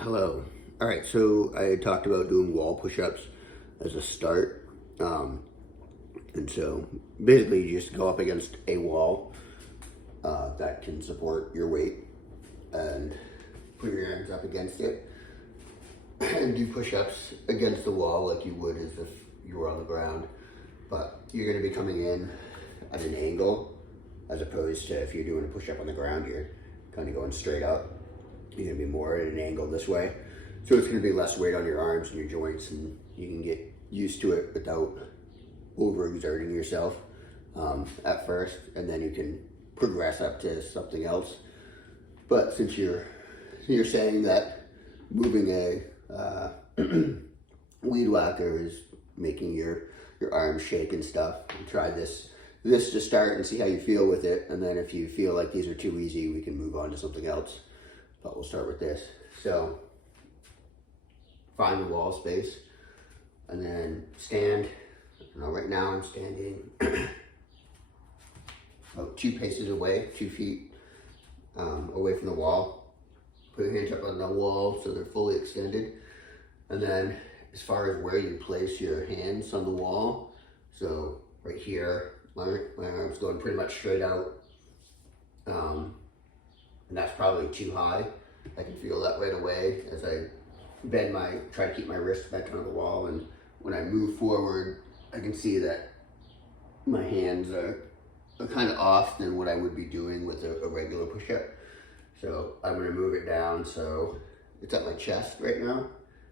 Hello. All right, so I talked about doing wall push-ups as a start. And so basically you just go up against a wall that can support your weight and put your hands up against it and do push-ups against the wall like you would as if you were on the ground. But you're going to be coming in at an angle as opposed to if you're doing a push-up on the ground, you're kind of going straight up. You're going to be more at an angle this way. So it's going to be less weight on your arms and your joints, and you can get used to it without overexerting yourself at first, and then you can progress up to something else. But since you're saying that moving a weed whacker is making your arms shake and stuff, try this to start and see how you feel with it, and then if you feel like these are too easy, we can move on to something else. But we'll start with this. So find the wall space and then stand. Right now I'm standing about 2 paces away, 2 feet away from the wall. Put your hands up on the wall so they're fully extended. And then as far as where you place your hands on the wall, so right here, my arm's going pretty much straight out. And that's probably too high. I can feel that right away as I try to keep my wrist bent on the wall, and when I move forward, I can see that my hands are kind of off than what I would be doing with a regular push-up. So I'm gonna move it down so it's at my chest right now.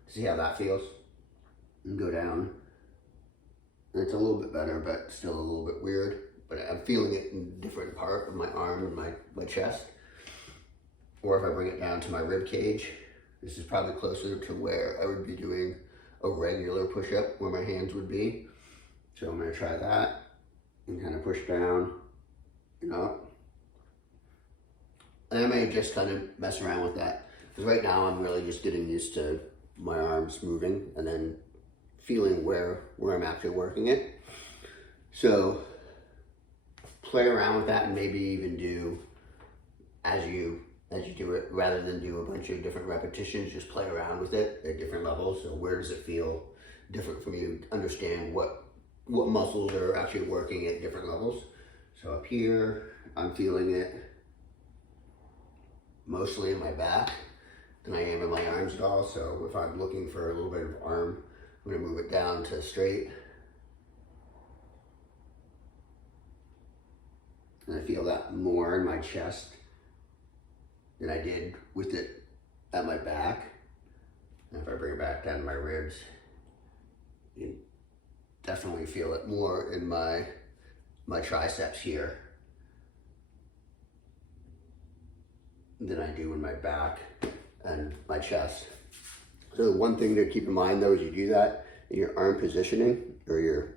See how that feels? And go down. And it's a little bit better, but still a little bit weird. But I'm feeling it in a different part of my arm and my chest. Or if I bring it down to my rib cage, this is probably closer to where I would be doing a regular push-up, where my hands would be. So I'm gonna try that and kind of push down and up. And I may just kind of mess around with that, because right now I'm really just getting used to my arms moving and then feeling where I'm actually working it. So play around with that and maybe even do as you do it, rather than do a bunch of different repetitions, just play around with it at different levels. So where does it feel different from you? Understand what muscles are actually working at different levels. So up here, I'm feeling it mostly in my back than I am in my arms at all. So if I'm looking for a little bit of arm, I'm gonna move it down to straight. And I feel that more in my chest than I did with it at my back. And if I bring it back down to my ribs, you can definitely feel it more in my triceps here than I do in my back and my chest. So the one thing to keep in mind though, as you do that, in your arm positioning, or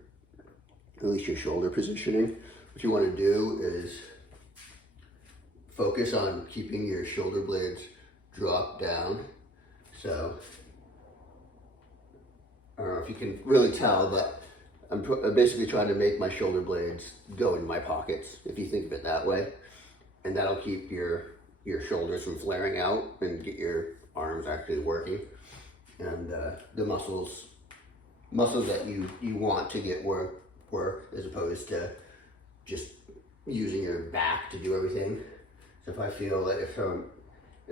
at least your shoulder positioning, what you want to do is focus on keeping your shoulder blades dropped down. So I don't know if you can really tell, but I'm basically trying to make my shoulder blades go in my pockets, if you think of it that way. And that'll keep your shoulders from flaring out and get your arms actually working. And the muscles that you want to get work as opposed to just using your back to do everything. So if I feel that if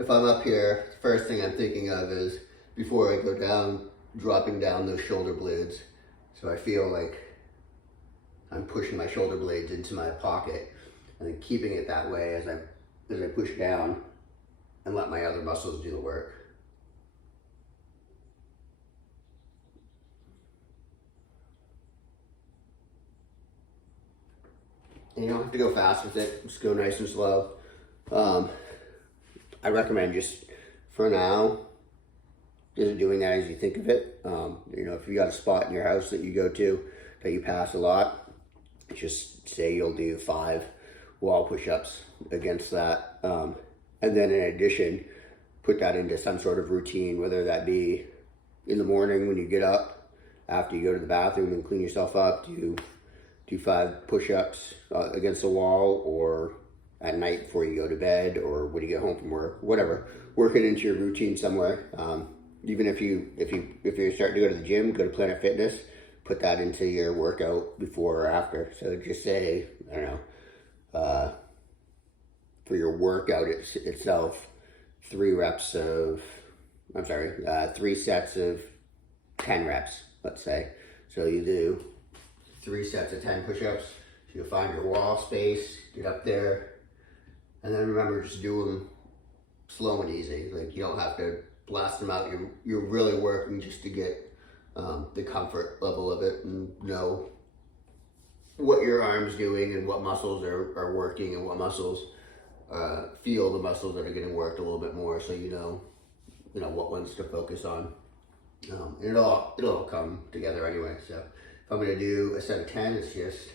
I'm up here, the first thing I'm thinking of is, before I go down, dropping down those shoulder blades. So I feel like I'm pushing my shoulder blades into my pocket and then keeping it that way as I push down and let my other muscles do the work. And you don't have to go fast with it, just go nice and slow. I recommend just, for now, just doing that as you think of it. If you got a spot in your house that you go to, that you pass a lot, just say you'll do 5 wall push-ups against that. And then in addition, put that into some sort of routine, whether that be in the morning when you get up, after you go to the bathroom and clean yourself up, do 5 push-ups against the wall, or at night before you go to bed or when you get home from work, whatever. Work it into your routine somewhere. Even if you're starting to go to the gym, go to Planet Fitness, put that into your workout before or after. So just say, I don't know, for your workout itself, 3 sets of 10 reps, let's say. So you do 3 sets of 10 push-ups. So you'll find your wall space, get up there, and then remember, just do them slow and easy. Like, you don't have to blast them out. You're really working just to get the comfort level of it and know what your arm's doing and what muscles are working and what muscles feel the muscles that are getting worked a little bit more, so you know what ones to focus on. And it'll all come together anyway. So if I'm going to do a set of 10, it's just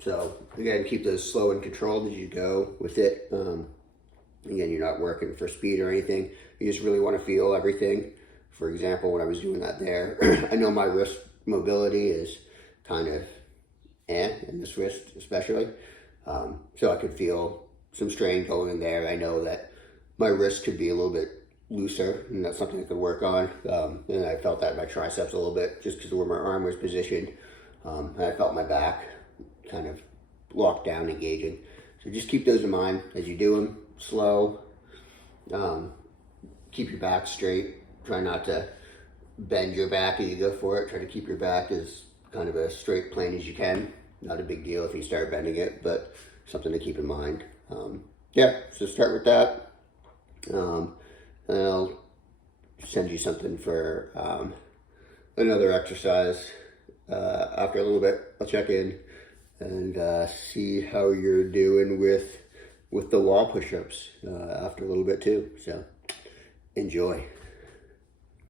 so again, keep those slow and controlled as you go with it. Again, you're not working for speed or anything. You just really want to feel everything. For example, when I was doing that there, I know my wrist mobility is kind of in this wrist especially. So I could feel some strain going in there. I know that my wrist could be a little bit looser, and that's something I could work on. And I felt that in my triceps a little bit, just because of where my arm was positioned. And I felt my back kind of locked down, engaging. So just keep those in mind as you do them. Slow. Keep your back straight. Try not to bend your back as you go for it. Try to keep your back as kind of a straight plane as you can. Not a big deal if you start bending it, but something to keep in mind. Yeah, so start with that. And I'll send you something for another exercise after a little bit. I'll check in and see how you're doing with the wall push-ups after a little bit too. So enjoy.